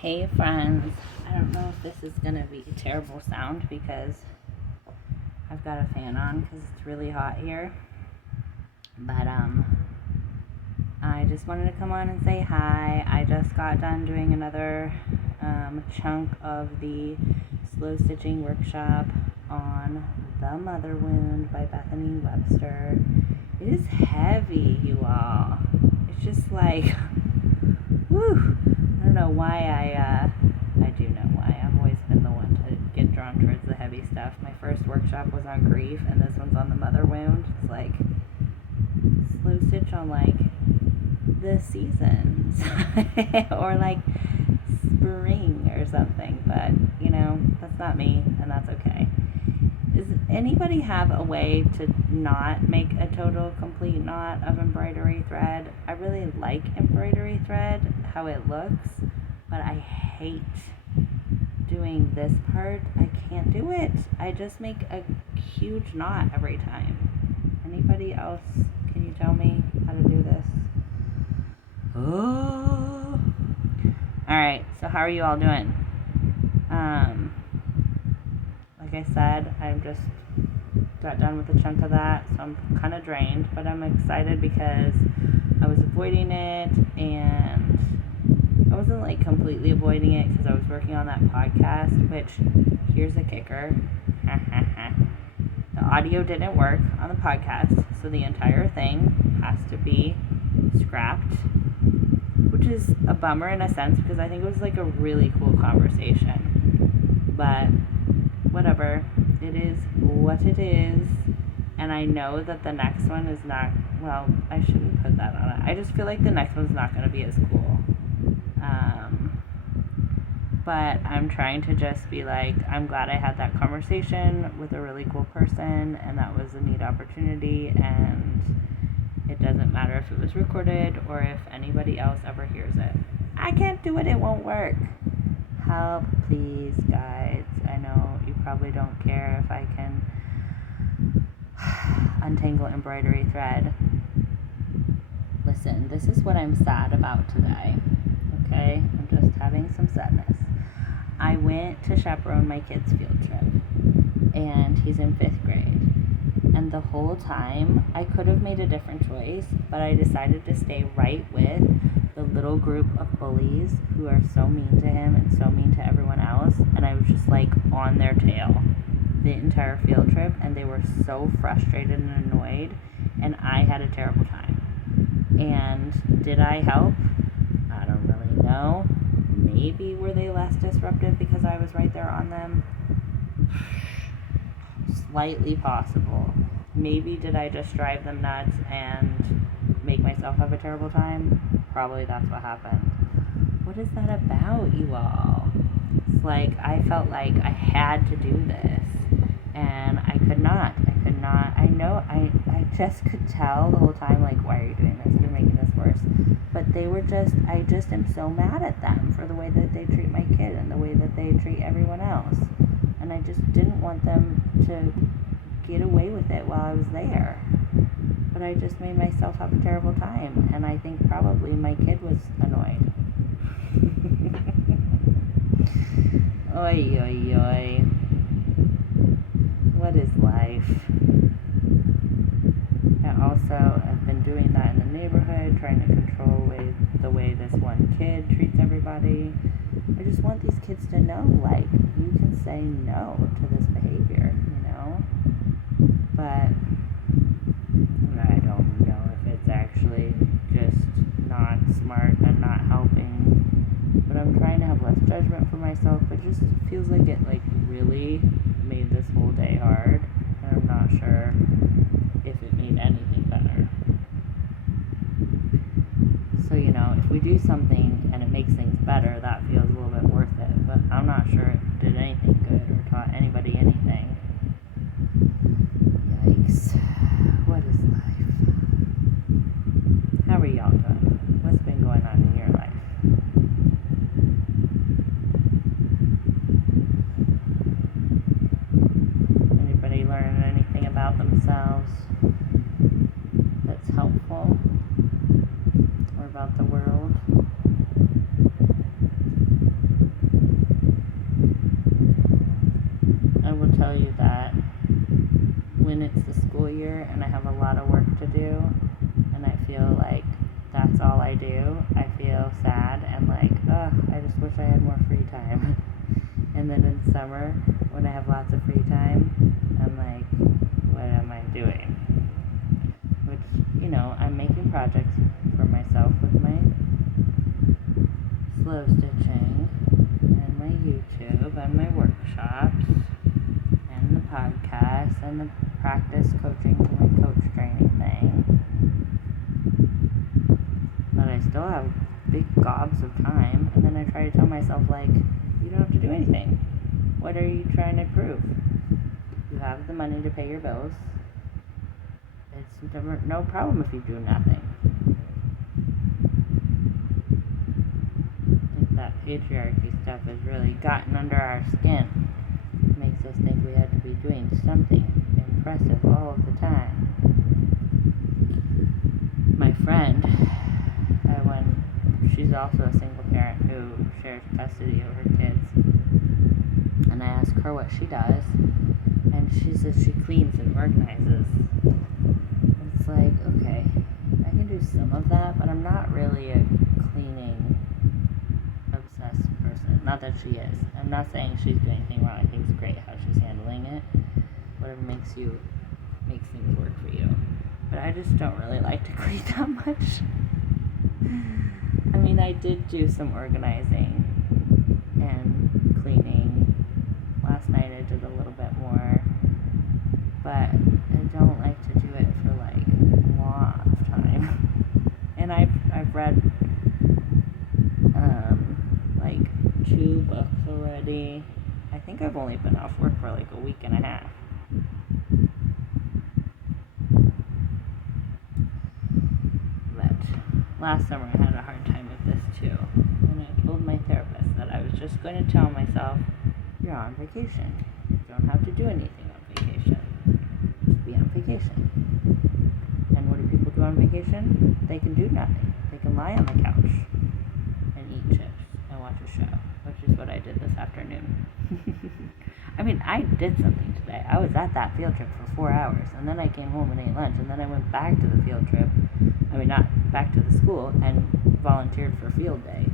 Hey friends, I don't know if this is gonna be a terrible sound because I've got a fan on because it's really hot here. But I just wanted to come on and say hi. I just got done doing another chunk of the slow stitching workshop on The Mother Wound by Bethany Webster. It is heavy, you all. It's just like, whew. I don't know why I do know why. I've always been the one to get drawn towards the heavy stuff. My first workshop was on grief, and this one's on the mother wound. It's like slow stitch on like the seasons or like spring or something. But you know, that's not me, and that's okay. Does anybody have a way to not make a total complete knot of embroidery thread? I really like embroidery thread, how it looks, but I hate doing this part. I can't do it. I just make a huge knot every time. Anybody else, can you tell me how to do this? Oh. Alright, so how are you all doing? Like I said, I've just got done with a chunk of that, so I'm kind of drained, but I'm excited because I was avoiding it, and I wasn't like completely avoiding it because I was working on that podcast, which, here's the kicker, the audio didn't work on the podcast, so the entire thing has to be scrapped, which is a bummer in a sense because I think it was like a really cool conversation, but whatever, it is what it is, and I know that the next one is not, well, I shouldn't put that on it. I just feel like the next one's not going to be as cool. But I'm trying to just be like, I'm glad I had that conversation with a really cool person, and that was a neat opportunity, and it doesn't matter if it was recorded or if anybody else ever hears it. I can't do it, it won't work. Help, please, guys. I know you probably don't care if I can untangle embroidery thread. Listen, this is what I'm sad about today, okay? I'm just having some sadness. I went to chaperone my kid's field trip, and he's in 5th grade. And the whole time, I could have made a different choice, but I decided to stay right with the little group of bullies who are so mean to him and so mean to everyone else, and I was just like on their tail the entire field trip, and they were so frustrated and annoyed, and I had a terrible time. And did I help? I don't really know. Maybe were they less disruptive because I was right there on them? Slightly possible. Maybe did I just drive them nuts and make myself have a terrible time? Probably that's what happened. What is that about, you all? It's like I felt like I had to do this, and I could not. I know I just could tell the whole time, like, why are you doing this? You're making this worse. But they were just, I just am so mad at them for the way that they treat my kid and the way that they treat everyone else. And I just didn't want them to get away with it while I was there. But I just made myself have a terrible time, and I think probably my kid was annoyed. Oy, oy, oy. What is life? I also have been doing that in the neighborhood, trying to control the way this one kid treats everybody. I just want these kids to know, like, you can say no to this behavior, you know? But I don't know if it's actually just not smart and not helping. But I'm trying to have less judgment for myself, but it just feels like it, like, really made this whole day hard. And I'm not sure if it made anything better. So, you know, if we do something and it makes things better, that feels a little bit worth it. But I'm not sure it did anything good or taught anybody anything. Yikes. What is life? How are y'all doing? What's been going on in your life? Anybody learn anything about themselves that's helpful? Or about the world? when it's the school year and I have a lot of work to do and I feel like that's all I do, I feel sad and like, I just wish I had more free time. And then in summer, when I have lots of free time, I'm like, what am I doing? Which, I'm making projects for myself with my slow stitching and my YouTube and my workshops and the podcast and the practice coaching for my coach training thing. But I still have big gobs of time, and then I try to tell myself, like, you don't have to do anything. What are you trying to prove? You have the money to pay your bills. It's no problem if you do nothing. I think that patriarchy stuff has really gotten under our skin. It makes us think we have to be doing something impressive all of the time. My friend, she's also a single parent who shares custody of her kids, and I ask her what she does, and she says she cleans and organizes. It's like, okay, I can do some of that, but I'm not really a cleaning obsessed person. Not that she is. I'm not saying she's doing anything wrong. I think it's great how she's handling it. Whatever makes things work for you. But I just don't really like to clean that much. I mean, I did do some organizing and cleaning. Last night I did a little bit more, but I don't like to do it for like a lot of time. And I've read like 2 books already. I think I've only been off work for like a week and a half. But last summer I had a hard time with this too. And I told my therapist that I was just going to tell myself, you're on vacation. You don't have to do anything on vacation. Just be on vacation. And what do people do on vacation? They can do nothing. They can lie on the couch and eat chips and watch a show, which is what I did this afternoon. I mean, I did something today. I was at that field trip for 4 hours, and then I came home and ate lunch, and then I went back to the field trip. I mean, not back to the school, and volunteered for field day.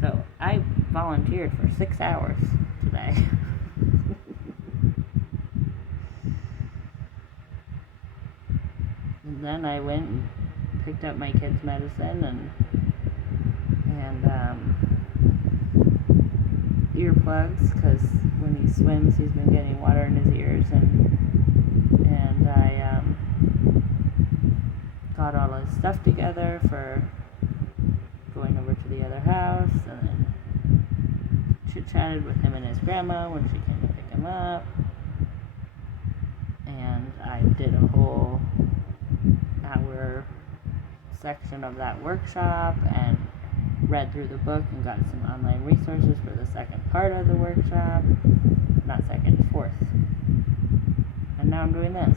So I volunteered for 6 hours today. And then I went and picked up my kid's medicine and earplugs, because when he swims he's been getting water in his ears, and I got all his stuff together for going over to the other house, and then chit-chatted with him and his grandma when she came to pick him up, and I did a whole hour section of that workshop and read through the book and got some online resources for the second part of the workshop. Not second, fourth. And now I'm doing this.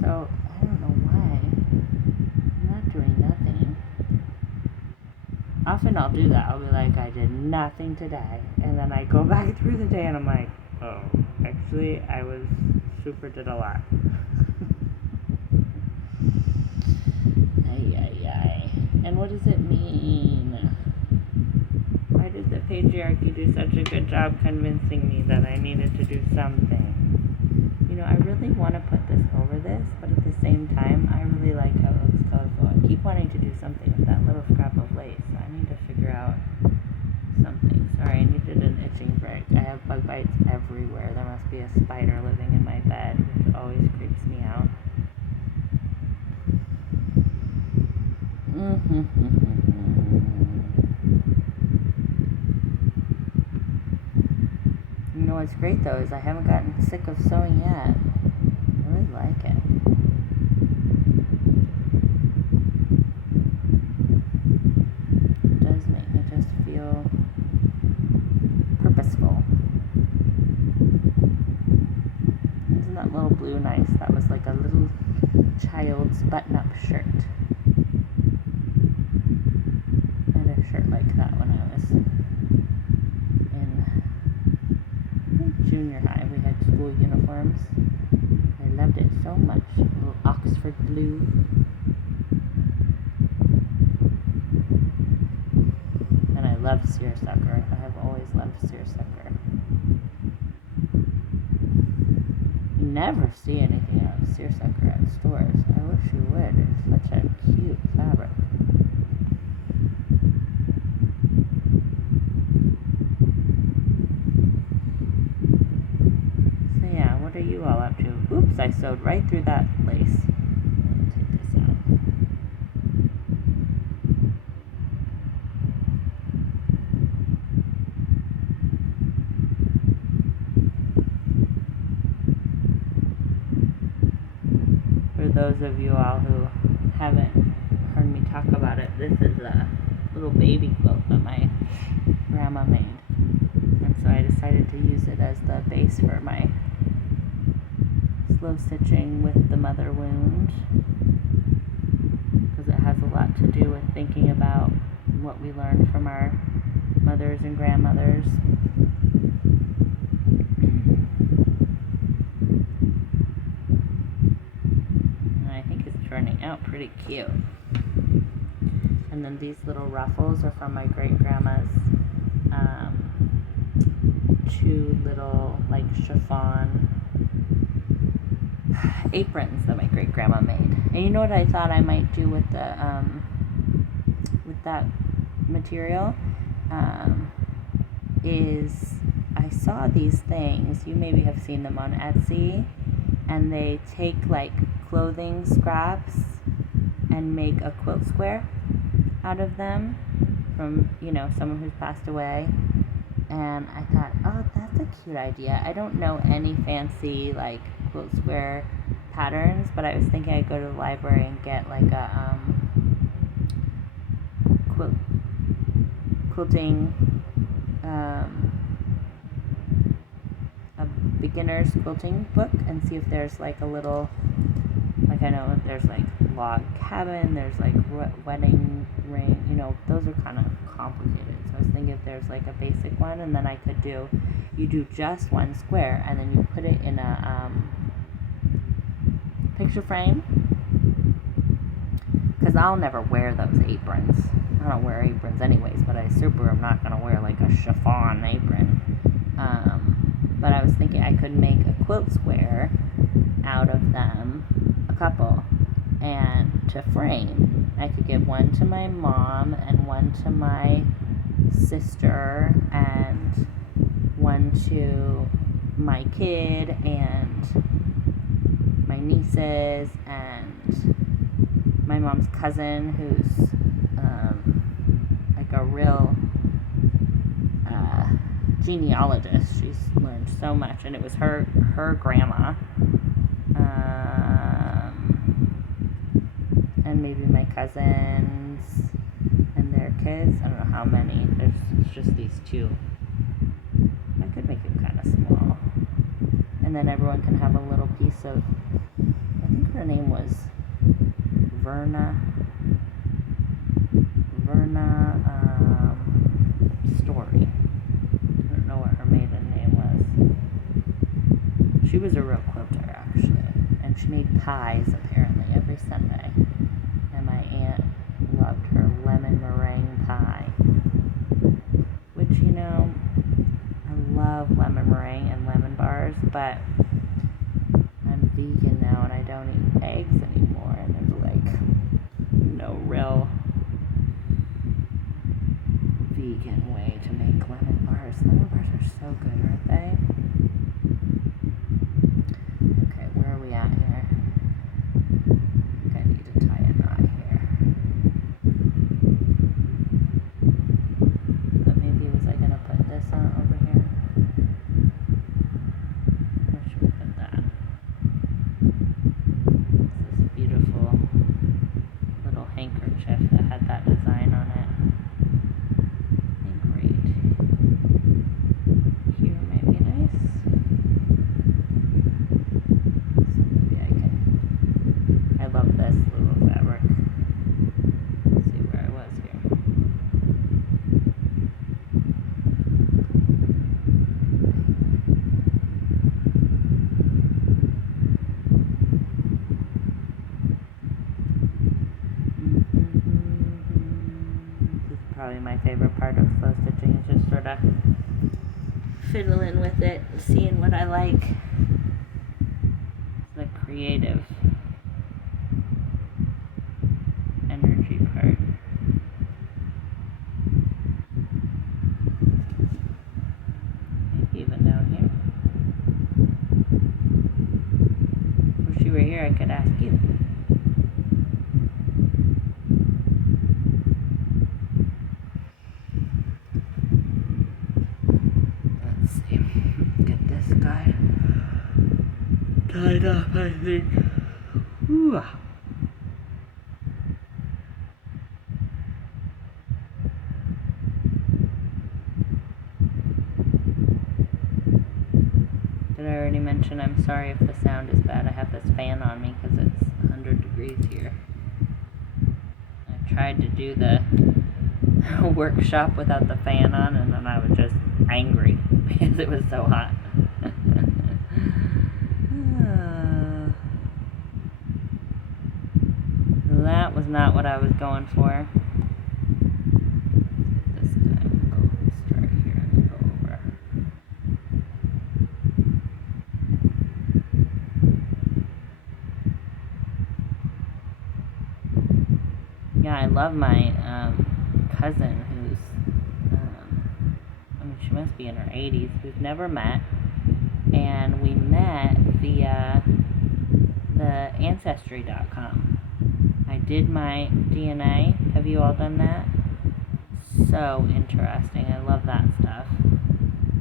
So I don't know why I'm not doing nothing. Often I'll do that. I'll be like, I did nothing today, and then I go back through the day and I'm like, oh, actually I did a lot. And what does it mean? Why did the patriarchy do such a good job convincing me that I needed to do something? I really want to put this over this, but at the same time, I really like how it looks colorful. I keep wanting to do something with that little scrap of lace. I need to figure out something. Sorry, I needed an itching break. I have bug bites everywhere. There must be a spider living in my bed, which always creeps me out. What's great though is I haven't gotten sick of sewing yet. I really like it. It does make me just feel purposeful. Isn't that little blue nice? That was like a little child's button-up shirt. I had a shirt like that when I was in junior high. We had school uniforms. I loved it so much. A little Oxford blue. And I love seersucker. I have always loved seersucker. You never see anything out of seersucker at stores. I wish you would. It's such a cute fabric. So yeah, what are you all up to? Oops, I sewed right through that lace. Take this out. For those of you all who haven't heard me talk about it, this is a little baby quilt that my grandma made. And so I decided to use it as the base for my slow stitching with the mother wound, because it has a lot to do with thinking about what we learned from our mothers and grandmothers. And I think it's turning out pretty cute. And then these little ruffles are from my great grandma's two little like chiffon aprons that my great grandma made. And you know what I thought I might do with the with that material is I saw these things, you maybe have seen them on Etsy, and they take like clothing scraps and make a quilt square out of them from, you know, someone who's passed away. And I thought, oh, that's a cute idea. I don't know any fancy like quilt square patterns, but I was thinking I'd go to the library and get like a quilting a beginner's quilting book and see if there's like a little, like I know there's like log cabin, there's like wedding ring, you know, those are kind of complicated. So I was thinking if there's like a basic one, and then I could do, you do just one square and then you put it in a picture frame, because I'll never wear those aprons. I don't wear aprons anyways, but I super am not going to wear like a chiffon apron. But I was thinking I could make a quilt square out of them, a couple, and to frame. I could give one to my mom and one to my sister and one to my kid and my nieces and my mom's cousin, who's like a real genealogist. She's learned so much, and it was her grandma, and maybe my cousins and their kids. I don't know how many. There's just these two. I could make it kind of small, and then everyone can have a little piece of, I think her name was Verna Story. I don't know what her maiden name was. She was a real quilter, actually, and she made pies apparently every Sunday. And my aunt loved her lemon meringue pie, which, you know, I love lemon meringue and lemon bars, but I'm vegan now and I don't eat eggs anymore, and there's like no real vegan way to make lemon bars. Lemon bars are so good, aren't they? Okay, where are we at here? I think I need to tie a knot here. But maybe was I gonna put this on over here? Where should we put that? This beautiful little handkerchief that had that design on it. I think right here might be nice. part of flow stitching, is just sort of fiddling with it and seeing what I like. It's the creative energy part. Maybe even down here. If you were here, I could ask you. Guy tied up, I think. Ooh. Did I already mention I'm sorry if the sound is bad? I have this fan on me because it's 100 degrees here. I tried to do the workshop without the fan on, and then I was just angry because it was so hot. That was not what I was going for. This time, go start here and go over. Yeah, I love my cousin who's, she must be in her 80s, who's never met, and we met via the Ancestry.com. I did my DNA. Have you all done that? So interesting. I love that stuff.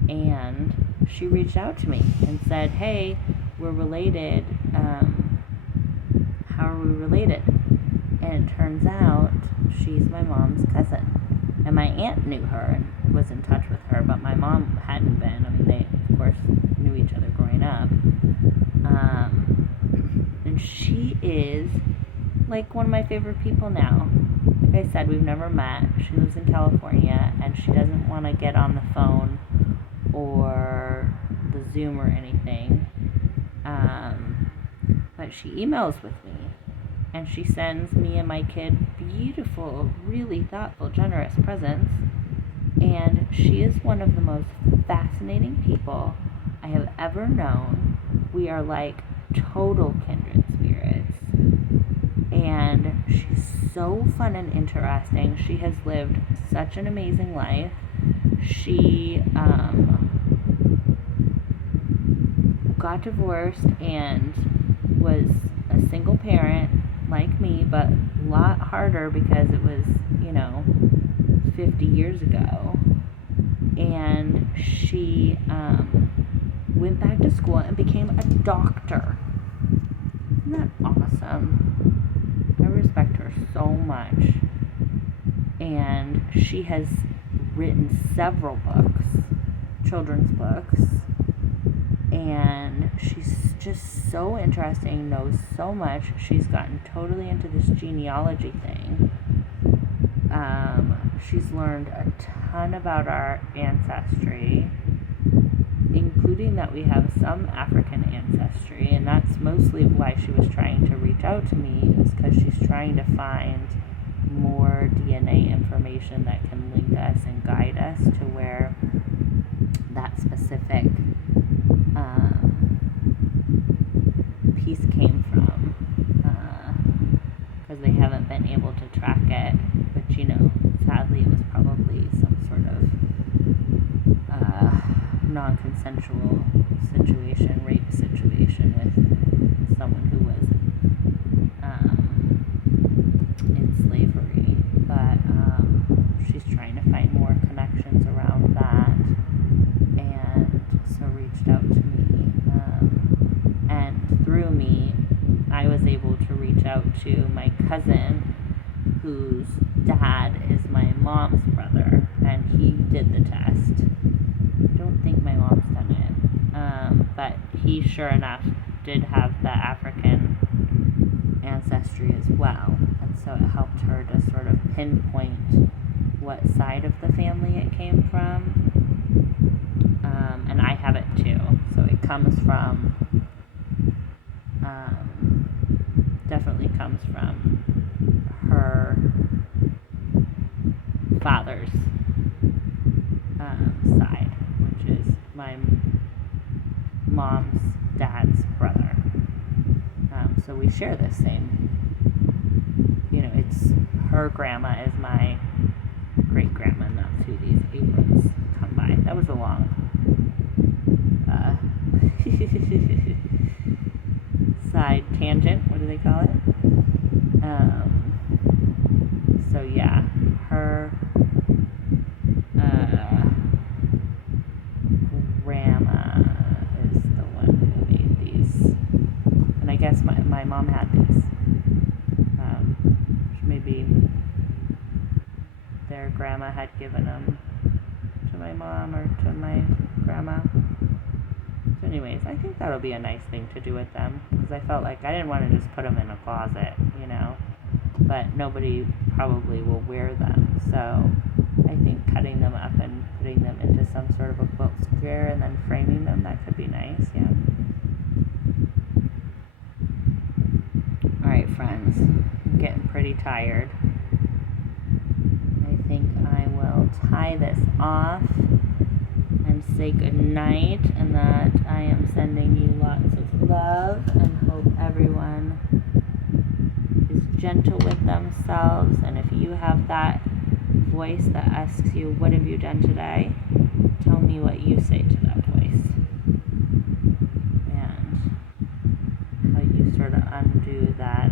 And she reached out to me and said, hey, we're related. How are we related? And it turns out she's my mom's cousin. And my aunt knew her and was in touch with her, but my mom hadn't been. I mean, they, of course, knew each other growing up. And she is like one of my favorite people now. Like I said, we've never met. She lives in California, and she doesn't want to get on the phone or the Zoom or anything. But she emails with me, and she sends me and my kid beautiful, really thoughtful, generous presents. And she is one of the most fascinating people I have ever known. We are like total kindred spirits. And she's so fun and interesting. She has lived such an amazing life. She got divorced and was a single parent like me, but a lot harder because it was, 50 years ago. And she went back to school and became a doctor. Isn't that awesome? I respect her so much. And she has written several books, children's books, and she's just so interesting, knows so much. She's gotten totally into this genealogy thing. She's learned a ton about our ancestry, including that we have some African ancestry, and that's mostly why she was trying to reach out to me, is because she's trying to find more DNA information that can link us and guide us to where that specific piece came from, because they haven't been able to track it, but sadly it was probably some sort of non-consensual situation, rape situation with someone who was in slavery, but she's trying to find more connections around that, and so reached out to me, and through me I was able to reach out to my cousin whose dad is my mom's brother, and he did the test. I don't think my mom's done it, but he sure enough did have the African ancestry as well, and so it helped her to sort of pinpoint what side of the family it came from, and I have it too, so it comes from, definitely comes from her father's my mom's dad's brother. So we share the same, it's her grandma is my great grandma, and that's who these aprons come by. That was a long side tangent. What do they call it? So yeah, her grandma is the one who made these, and I guess my mom had these. Maybe their grandma had given them to my mom or to my grandma. So anyways, I think that'll be a nice thing to do with them, because I felt like I didn't want to just put them in a closet, but nobody probably will wear them. So I think cutting them up and putting them into some sort of a quilt square and then framing them, that could be nice, yeah. Alright, friends, I'm getting pretty tired. I think I will tie this off and say good night, and that I am sending you lots of love and hope everyone is gentle with themselves. And if you have that voice that asks you, what have you done today? Tell me what you say to that voice, and how you sort of undo that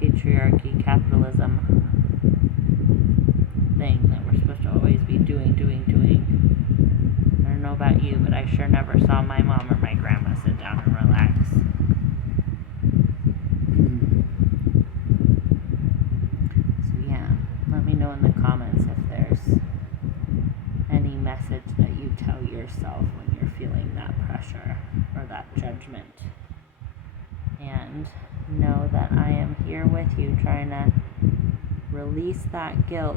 patriarchy, capitalism thing that we're supposed to always be doing. I don't know about you, but I sure never saw my mom or my grandma sit down and relax. So yeah, let me know in the comments if there's any message that you tell yourself when you're feeling that pressure or that judgment. And know that I am here with you, trying to release that guilt.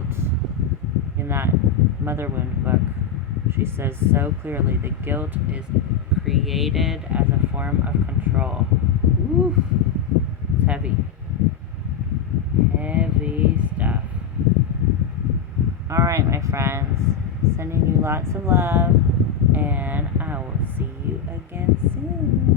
In that Mother Wound book, she says so clearly, the guilt is created as a form of control. Woo! It's heavy. Heavy stuff. Alright, my friends. Sending you lots of love, and I will see you again soon.